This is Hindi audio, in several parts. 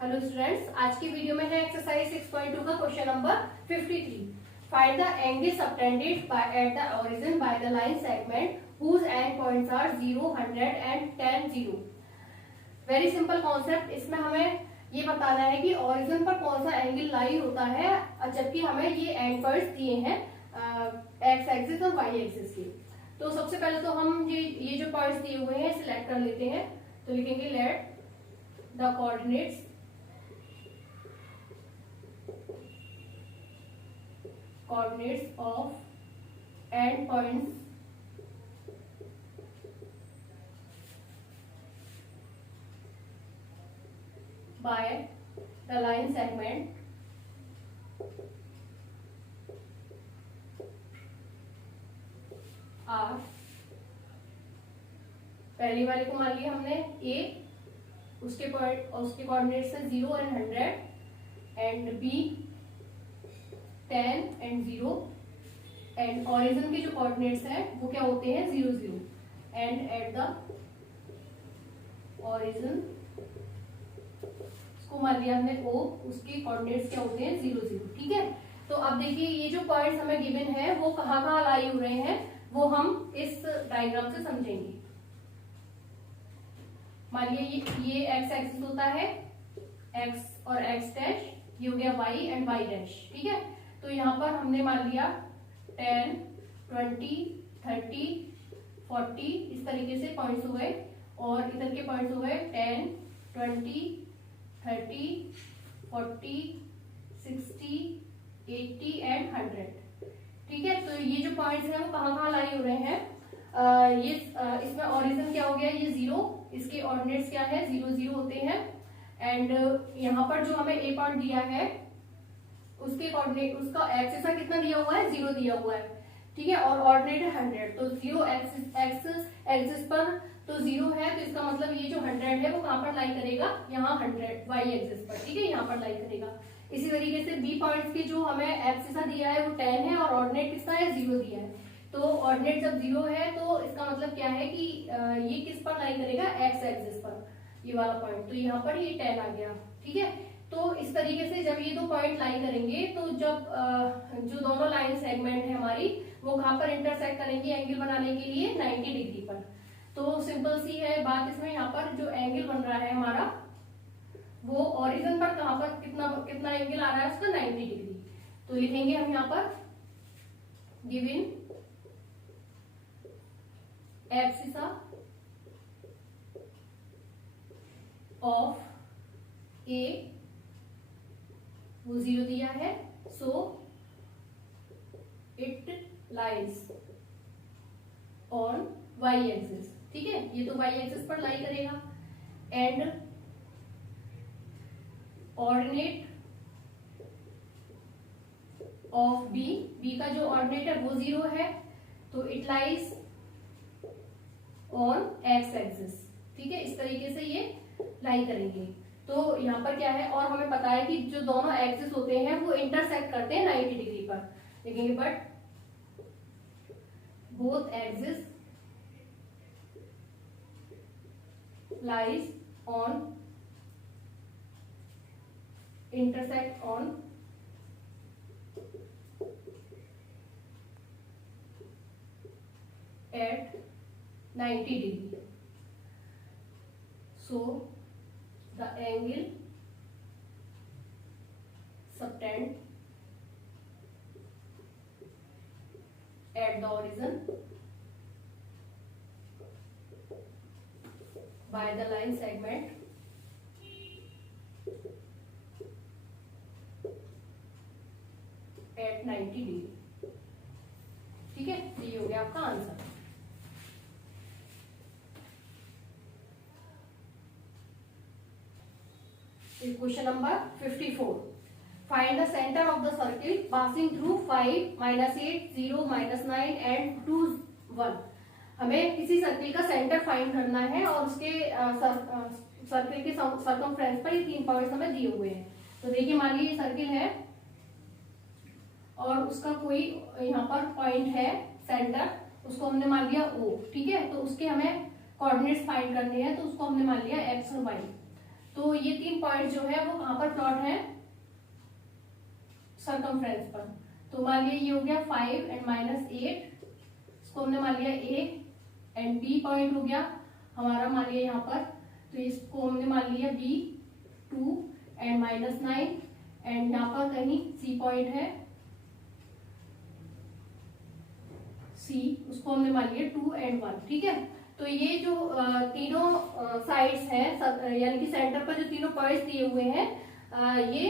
हेलो स्टूडेंट्स, आज की वीडियो में है एक्सरसाइज 6.2 का question number 53। Find the angle subtended by at the origin by the line segment whose end points are 0, 100 and 10, 0। Very simple concept. इसमें हमें ये बताना है कि ओरिजिन पर कौन सा एंगल लाई होता है, जबकि हमें ये एंड पॉइंट्स दिए हैं एक्स एक्सिस और वाई एक्सिस के। तो सबसे पहले तो हम ये जो पॉइंट्स दिए हुए हैं सिलेक्ट कर लेते हैं। तो लिखेंगे let the coordinates of end points by the line segment are, पहली वाले को मान लिया हमने A, उसके कोऑर्डिनेट्स है 0 and 100 and B 10 and 0 and origin के जो कोऑर्डिनेट्स हैं वो क्या होते हैं 0, 0 एंड एट द ओरिजिन उसको मान लिया हमने O, उसके कोऑर्डिनेट्स क्या होते हैं 0, 0। ठीक है। तो अब देखिए ये जो पॉइंट्स हमें गिवन है वो कहाँ कहाँ लाई हो रहे हैं वो हम इस डायग्राम से समझेंगे। मान लिया ये एक्स एक्सिस होता है, एक्स और एक्स डैश, ये हो गया वाई एंड वाई डैश। ठीक है। तो यहाँ पर हमने मान लिया 10, 20, 30, 40 इस तरीके से पॉइंट्स हो गए और इधर के पॉइंट्स हो गए 10, 20, 30, 40, 60, 80 एंड 100। ठीक है। तो ये जो पॉइंट्स हैं वो कहाँ कहाँ लाई हो रहे हैं। इसमें ओरिजिन क्या हो गया, ये 0, इसके ऑर्डिनेट्स क्या है 0, 0 होते हैं एंड यहाँ पर जो हमें ए पॉइंट दिया है उसके कोऑर्डिनेट, उसका एक्सिस का कितना दिया हुआ है 0 दिया हुआ है। ठीक है। और ऑर्डिनेट है 100, तो 0 एक्सिस पर तो 0 है, तो इसका मतलब ये जो 100 है वो कहाँ पर लाई करेगा, यहाँ 100 वाई एक्सिस पर। ठीक है, यहाँ पर लाई करेगा। इसी तरीके से बी पॉइंट्स की जो हमें एक्सिस दिया है वो 10 है और ऑर्डिनेट कितना है 0 दिया है। तो ऑर्डिनेट जब 0 है तो इसका मतलब क्या है कि ये किस पर लाई करेगा, एक्स एक्सिस पर, ये वाला पॉइंट। तो यहाँ पर ये 10 आ गया। ठीक है। तो इस तरीके से जब ये दो पॉइंट लाई करेंगे तो जब जो दोनों लाइन सेगमेंट है हमारी वो कहाँ पर इंटरसेक्ट करेंगे एंगल बनाने के लिए 90 डिग्री पर। तो सिंपल सी है बात इसमें, यहाँ पर जो एंगल बन रहा है हमारा वो ओरिजिन पर कहाँ पर कितना एंगल आ रहा है उसका 90 डिग्री। तो लिखेंगे हम यहाँ पर गिवन एक्सिस ऑफ ए वो 0 दिया है, so it lies on y axis. ठीक है, ये तो वाई एक्सिस पर लाई करेगा and ordinate of B, B का जो ऑर्डिनेट है वो 0 है, तो it lies on x axis. ठीक है, इस तरीके से ये लाई करेंगे। तो यहाँ पर क्या है, और hमें पता है कि जो दोनों एक्सिस होते हैं वो इंटरसेक्ट करते हैं 90 डिग्री पर। देखेंगे but both axis lies on intersect on at 90 degree. So the angle subtend at the origin by the line segment at 90 degree. ठीक है, ये हो गया आपका answer. Question number 54। Find the centre of the circle passing through 5, -8, 0, -9 and 2, 1। हमें किसी सर्किल का सेंटर फाइंड करना है और उसके सर्किल के सर्कमफ्रेंस पर ये 3 पॉइंट्स हमें दिए हुए हैं। तो देखिए मान लीजिए सर्किल है और उसका कोई यहाँ पर पॉइंट है सेंटर, उसको हमने मान लिया O। ठीक है, तो उसके हमें कोऑर्डिनेट्स फाइंड करने हैं, तो उसको हमने मान लिया एक्स और वाई। तो ये 3 पॉइंट जो है वो कहाँ पर प्लॉट है, सर्कमफ्रेंस पर। तो मान लिया ये हो गया 5 एंड -8, इसको हमने मान लिया ए एंड बी पॉइंट हो गया हमारा, मान लिया यहाँ पर। तो इसको हमने मान लिया बी 2 एंड -9 एंड यहाँ पर कहीं सी पॉइंट है सी, उसको हमने मान लिया 2 एंड 1। ठीक है, तो ये जो तीनों साइड्स हैं, यानी कि सेंटर पर जो तीनों पॉइंट्स दिए हुए हैं, ये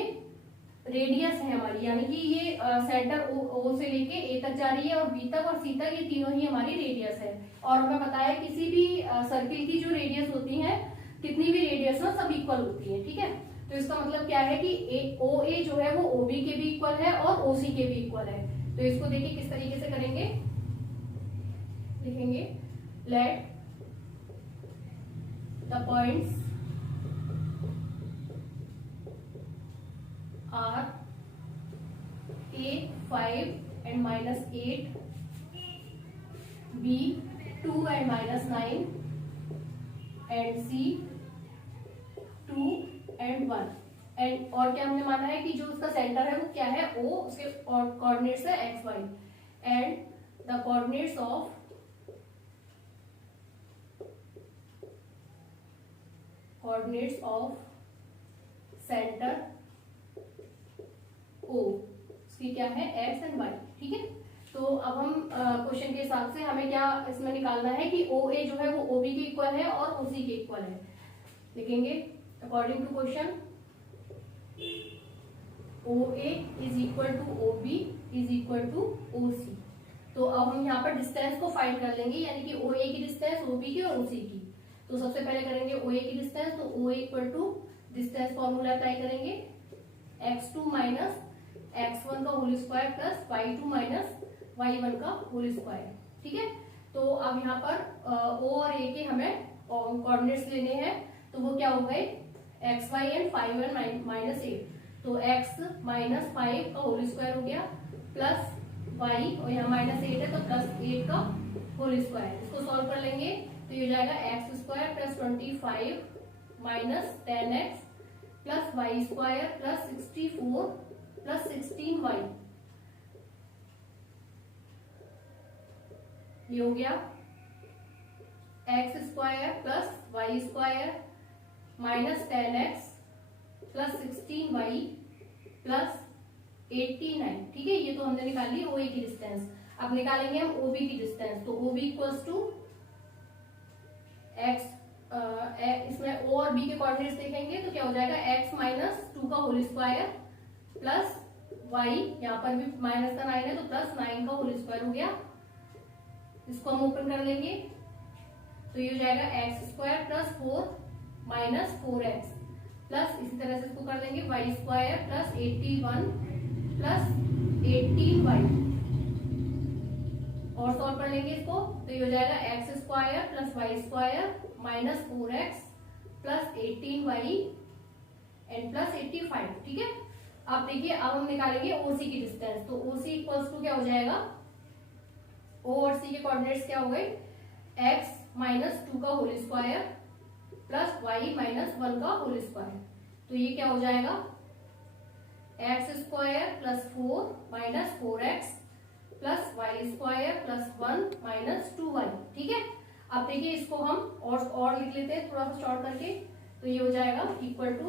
रेडियस है हमारी, यानी कि ये सेंटर ओ से लेके ए तक जा रही है और बी तक और सी तक, ये तीनों ही हमारी रेडियस है। और हमें पता है किसी भी सर्किल की जो रेडियस होती है, कितनी भी रेडियस हो, सब इक्वल होती है। ठीक है, तो इसका मतलब क्या है कि ओ ए जो है वो ओ बी के भी इक्वल है और ओ सी के भी इक्वल है। तो इसको देखिए किस तरीके से करेंगे, लिखेंगे let the points are A5 and -8, B2 and -9 and C2 and 1। And और क्या हमने माना है कि जो उसका सेंटर है वो क्या है, O, उसके कोऑर्डिनेट्स है x y and the coordinates of centre O, उसकी क्या है x एंड y। ठीक है, तो अब हम क्वेश्चन के हिसाब से हमें क्या इसमें निकालना है कि OA जो है वो OB के इक्वल है और OC के इक्वल है। लिखेंगे according to question OA is equal to OB is equal to OC। तो अब हम यहाँ पर डिस्टेंस को फाइंड कर लेंगे, यानी कि OA की डिस्टेंस OB की और OC की। तो सबसे पहले करेंगे OA की डिस्टेंस, तो OA equal to distance formula apply करेंगे x2 माइनस x1 का whole square plus y2 minus y1 का होल स्क्वायर। ठीक है, तो अब यहाँ पर O और A के हमें कोऑर्डिनेट्स लेने हैं, तो वो क्या हो गए xy एंड 5 एंड -8। तो x माइनस 5 का होल स्क्वायर हो गया प्लस y, और यहाँ -8 है तो +8 का होल स्क्वायर। इसको सॉल्व कर लेंगे तो ये हो जाएगा x² plus 25 minus 10x plus y² plus 64 plus 16y। ये हो गया x² plus y² minus 10x plus 16y plus 89। ठीक है, ये तो हमने निकाली OA की डिस्टेंस। अब निकालेंगे हम OB की डिस्टेंस, तो OB इक्वल्स टू x, इसमें O और B के कोऑर्डिनेट्स देखेंगे तो क्या हो जाएगा x माइनस 2 का होल स्क्वायर प्लस y, यहाँ पर भी माइनस का 9 है तो प्लस 9 का होल स्क्वायर हो गया। इसको हम ओपन कर लेंगे तो ये हो जाएगा x² plus 4 minus 4x plus, इसी तरह से इसको कर लेंगे y² प्लस 81 प्लस 18y और सॉल्व कर लेंगे इसको, तो ये हो जाएगा x² plus y² minus 4x plus 18y and plus 85। ठीक है, अब देखिए अब हम निकालेंगे OC की डिस्टेंस, तो OC इक्वल्स टू क्या हो जाएगा, O और C के कोऑर्डिनेट्स क्या हो गए x माइनस 2 का whole square plus y minus 1 का होल स्क्वायर। तो ये क्या हो जाएगा x² plus 4 minus 4x plus y² plus 1 minus 2y। ठीक है, अब देखिए इसको हम और लिख लेते हैं थोड़ा सा शॉर्ट करके, तो ये हो जाएगा equal to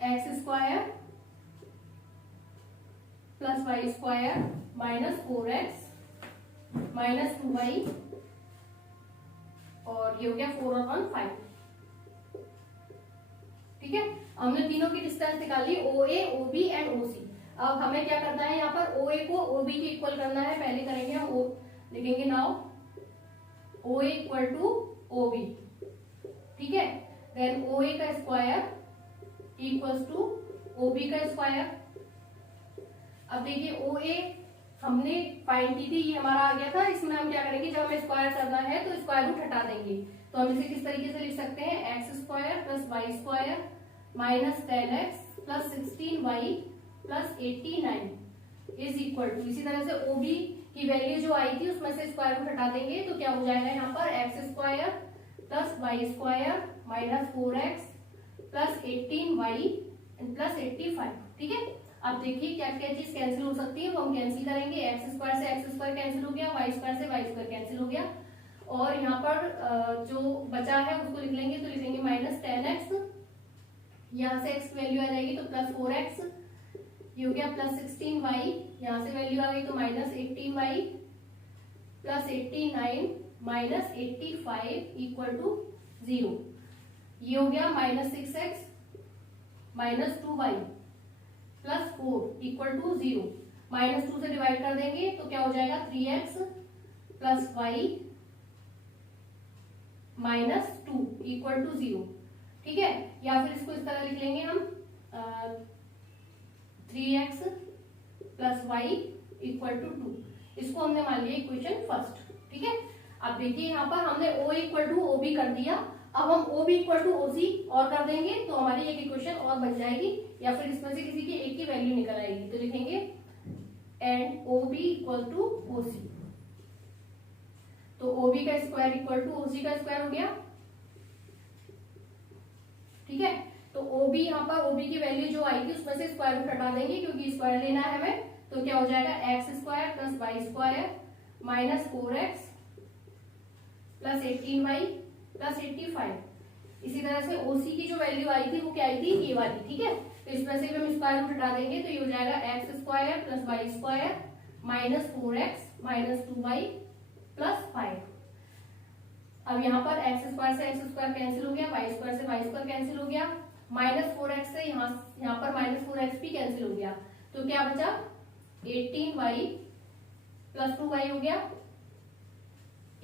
x² plus y² minus 4x minus 2y, और ये हो गया 4 और 1 5। ठीक है, हमने तीनों की डिस्टेंस निकाली OA, OB एंड OC। अब हमें क्या करना है, यहाँ पर OA को OB के इक्वल करना है। पहले करेंगे हम लिखेंगे now OA equal to OB। ठीक है, देन OA का स्क्वायर इक्वल्स टू OB का स्क्वायर। अब देखिए OA हमने फाइंड की थी, ये हमारा आ गया था। इसमें हम क्या करेंगे, जब हमें स्क्वायर करना है तो स्क्वायर रूट हटा देंगे। तो हम इसे किस तरीके से लिख सकते हैं, x² plus y² minus 10x plus 16y plus 89 is equal to, इसी तरह से OB की वैल्यू जो आई थी उसमें से स्क्वायर रूट हटा देंगे तो क्या हो जाएगा यहाँ पर x² plus y square minus 4x plus 18y and plus 85। ठीक है, अब देखिए क्या क्या चीज कैंसिल हो सकती है वो हम कैंसिल करेंगे। एक्स स्क्वायर से एक्स स्क्वायर कैंसिल हो गया, वाई स्क्वायर से वाई स्क्वायर कैंसिल हो गया, और यहाँ पर जो बचा है उसको लिख लेंगे, तो लिखेंगे माइनस 10x, यहाँ से x की वैल्यू आ जाएगी तो प्लस 4x, ये हो गया प्लस 16y, यहाँ से वैल्यू आ गई तो minus 18y plus 89 minus 85 equal to 0। ये हो गया minus 6x minus 2y plus 4 equal to 0। Minus 2 से डिवाइड कर देंगे तो क्या हो जाएगा 3x plus y minus 2 equal to 0। ठीक है, या फिर इसको इस तरह लिख लेंगे हम 3x plus Y equal to 2। इसको हमने मान लिया इक्वेशन फर्स्ट। ठीक है, अब देखिए यहाँ पर हमने o equal to O B कर दिया, अब हम o B equal to O C और कर देंगे तो हमारी एक इक्वेशन और बन जाएगी, या फिर इसमें से किसी की एक की वैल्यू निकल आएगी, तो लिखेंगे and O B equal to O C. तो ओ बी का square equal to O C का स्क्वायर हो गया। ठीक है, तो ओ बी यहाँ पर ओ बी की वैल्यू जो आई थी उसमें से स्क्वायर रूट हटा देंगे क्योंकि स्क्वायर लेना है हमें, तो क्या हो जाएगा x square plus y square minus 4x plus 18y plus 85। इसी तरह से ओसी की जो वैल्यू आई थी वो क्या आई थी, ये वाली। ठीक है, तो इसमें से भी हम स्क्वायर रूट हटा देंगे तो ये हो जाएगा x square plus y square minus 4x minus 2y plus 5। अब यहाँ पर एक्स स्क्वायर से एक्स स्क्वायर कैंसिल हो गया, वाई स्क्वायर से वाई स्क्वायर कैंसिल हो गया, माइनस 4x से यहाँ पर माइनस 4x भी कैंसिल हो गया, तो क्या बचा 18y प्लस 2y हो गया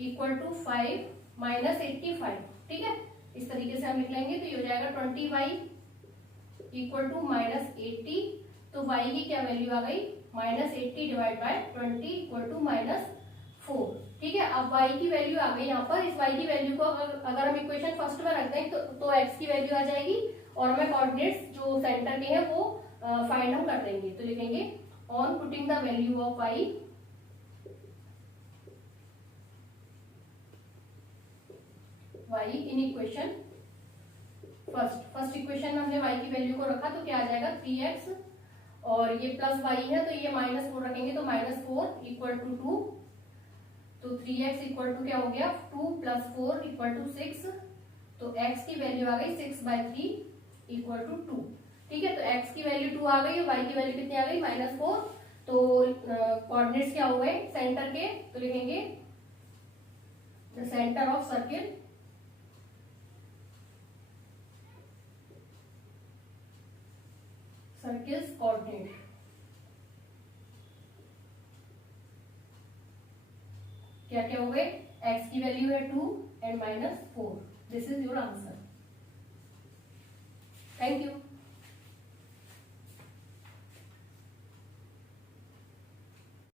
इक्वल टू 5 माइनस 85। ठीक है, इस तरीके से हम लिख लेंगे तो ये हो जाएगा 20y इक्वल टू माइनस 80। तो y की क्या वैल्यू आ गई minus 80 divide by 20 equal to minus 4। ठीक है, अब y की वैल्यू आ गई यहाँ पर। इस y की वैल्यू को अगर हम इक्वेशन फर्स्ट में रखते हैं तो x की वैल्यू आ जाएगी और हमें कोऑर्डिनेट्स जो सेंटर के हैं वो फाइंड हम कर देंगे, तो लिखेंगे on putting the value of y in equation first equation में हमने y की वैल्यू को रखा तो क्या आ जाएगा 3x, और ये प्लस y है तो ये माइनस 4 रखेंगे तो माइनस 4 इक्वल टू 2। तो 3x इक्वल टू क्या हो गया 2 प्लस 4 इक्वल टू 6। तो x की वैल्यू आ गई 6/3 इक्वल टू 2। ठीक है, तो x की वैल्यू 2 आ गई और y की वैल्यू कितनी आ गई माइनस 4। तो कोऑर्डिनेट्स क्या हो गए सेंटर के, तो लिखेंगे the centre of circle circles coordinate. क्या क्या हो गए, x की वैल्यू है 2 and minus 4। This is your answer. Thank you.